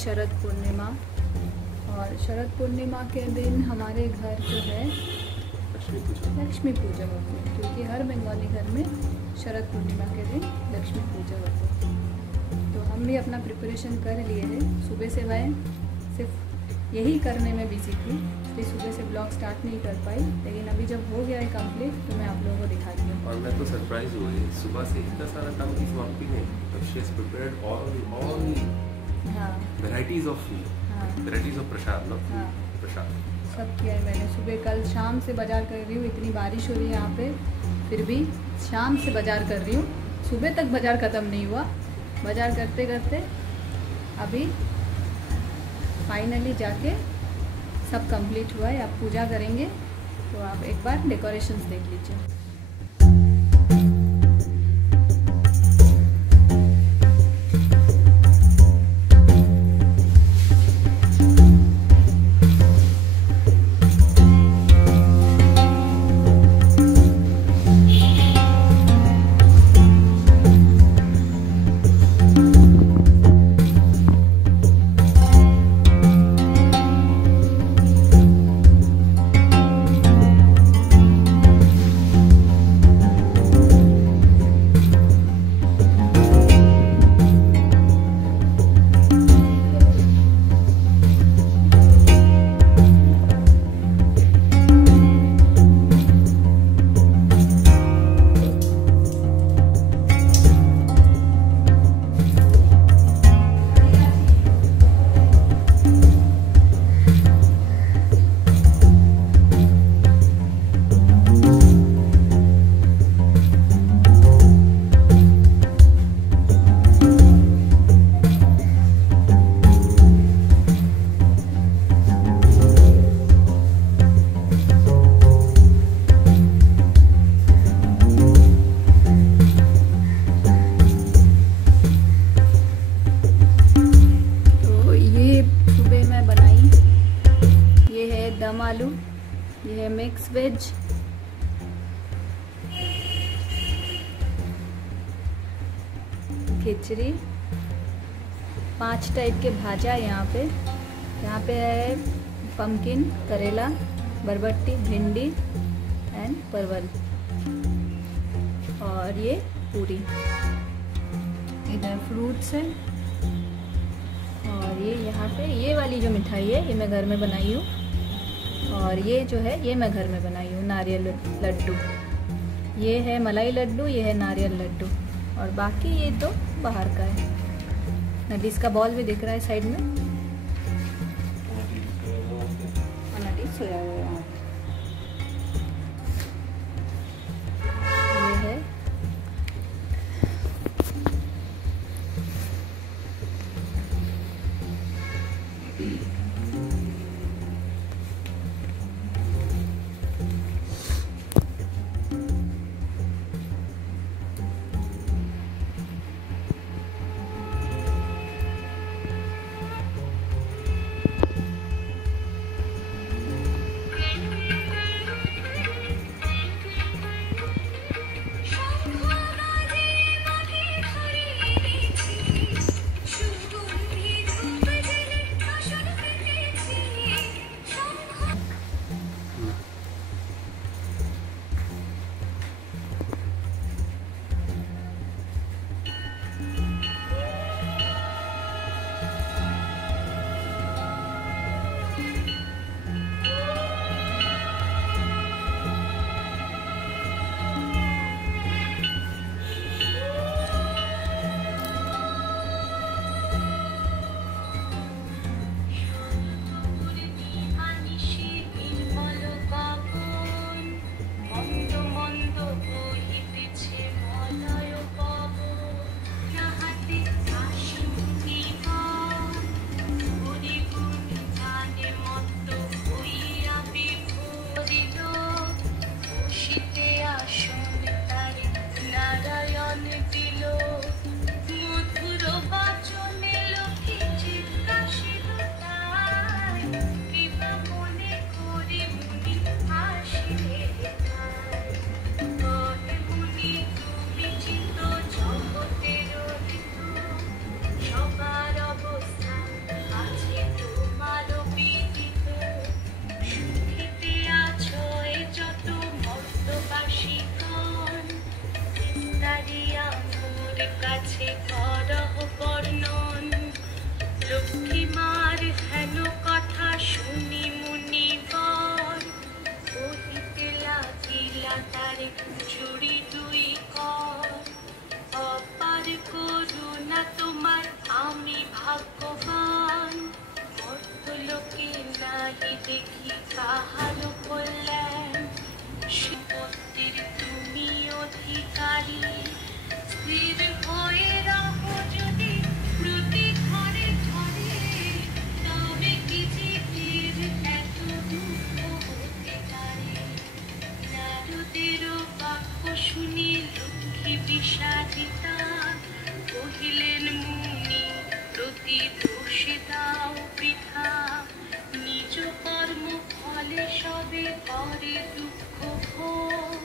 शरद पूर्णिमा, और शरद पूर्णिमा के दिन हमारे घर जो है लक्ष्मी पूजा होती है, क्योंकि हर बंगाली घर में शरद पूर्णिमा के दिन लक्ष्मी पूजा होती है। तो हम भी अपना प्रिपरेशन कर लिए हैं। सुबह से मैं सिर्फ यही करने में बिजी थी, इसलिए सुबह से ब्लॉग स्टार्ट नहीं कर पाई, लेकिन अभी जब हो गया है कंप्लीट तो मैं आप लोगों को दिखाती हूँ। और मैं तो सरप्राइज हुई, सुबह से इतना सारा काम की समाप्ति में she has prepared all varieties of food, varieties of prasad, no prasad सब किया है मैंने। सुबह कल शाम से बाजार कर रही हूँ, इतनी बारिश हो रही है यहाँ पे, फिर भी शाम से बाजार कर रही हूँ। सुबह तक बाजार ख़त्म नहीं हुआ, बाजार करते करते अभी फाइनली जाके सब कंप्लीट हुआ है। आप पूजा करेंगे तो आप एक बार डेकोरेशंस देख लीजिए। दम आलू, ये है मिक्स वेज, खिचड़ी, 5 टाइप के भाजा यहाँ पे है पम्पकिन, करेला, बरबट्टी, भिंडी एंड परवल, और ये पूरी, इधर फ्रूट्स है, और ये यहाँ पे ये वाली जो मिठाई है ये मैं घर में बनाई हूँ, और ये जो है ये मैं घर में बनाई हूँ नारियल लड्डू, ये है मलाई लड्डू, ये है नारियल लड्डू, और बाकी ये तो बाहर का है। नडीज का बॉल भी दिख रहा है साइड में, नडीज सोया हुआ है। ये है কাছে করহ বর্ণন লক্ষ্মী মার হেন কথা শুনি মুনি বর কহিতে লাগিলা তারে জুড়ি দুই কর অপার করুণা তোমার আমি ভাগ্যবান মর্তলোকে নাহি দেখি কাহার কল্যাণ সম্পত্তির তুমি অধিকারী স্থির হয়ে রাখো যদি প্রতি ঘরে ঘরে তবে কি জীবের এত দুঃখ হতে পারে নারদের বাক্য শুনি লক্ষ্মী বিষাদিতা কহিলেন মুনি প্রতি দোষে দাও বৃথা নিজ কর্ম ফলে সবে করে দুঃখ ভোগ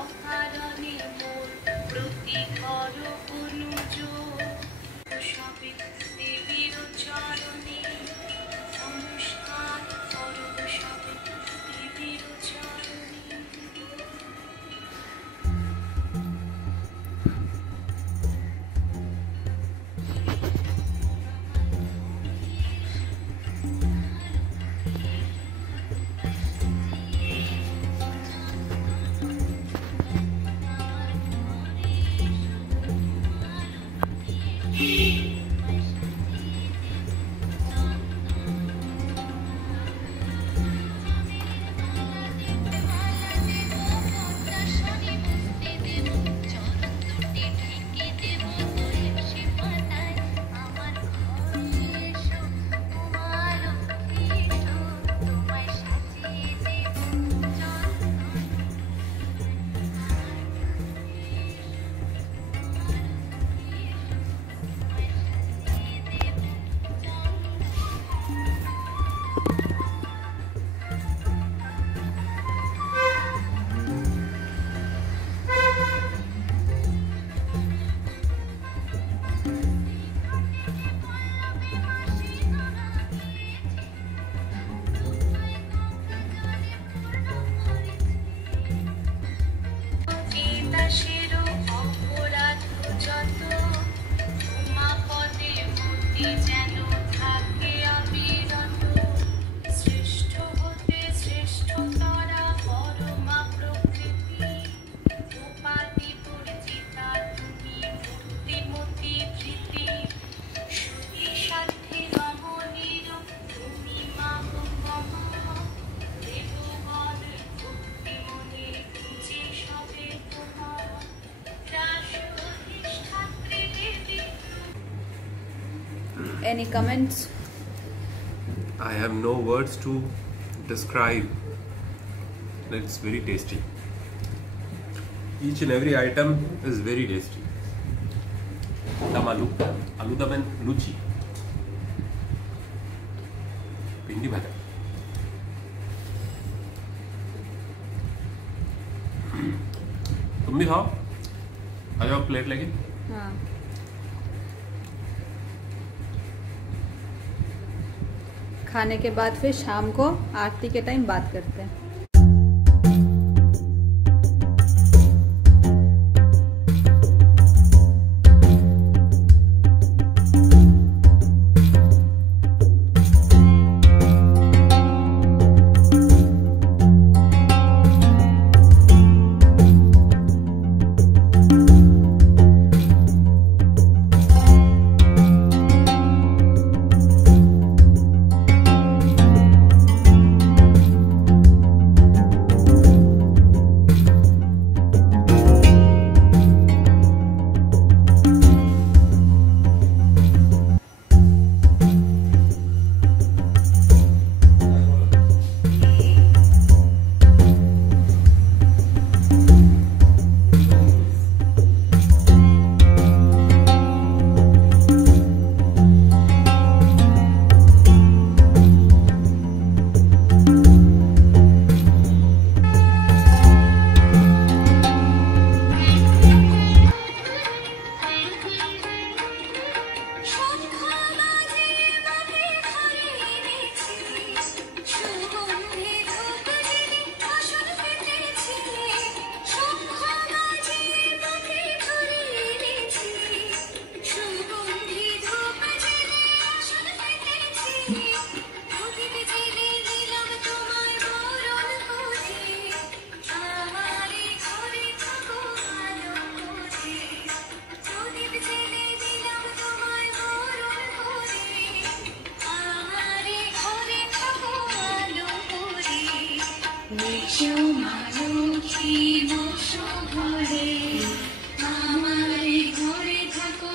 অকারণে মোর প্রতি কর অনুযোগ সবে দেবীর চরণে নমস্কার করব সবে দেবীর চরণে। Any comments? I have no words to describe. It's very tasty. Each and every item is very tasty. Dam aloo dam and luchi. Pindi bhaja. तुम भी खाओ, आ जाओ प्लेट लेके। हाँ। खाने के बाद फिर शाम को आरती के टाइम बात करते हैं। এসো মা লক্ষ্মী বসো ঘরে, আমার ঘরে থাকো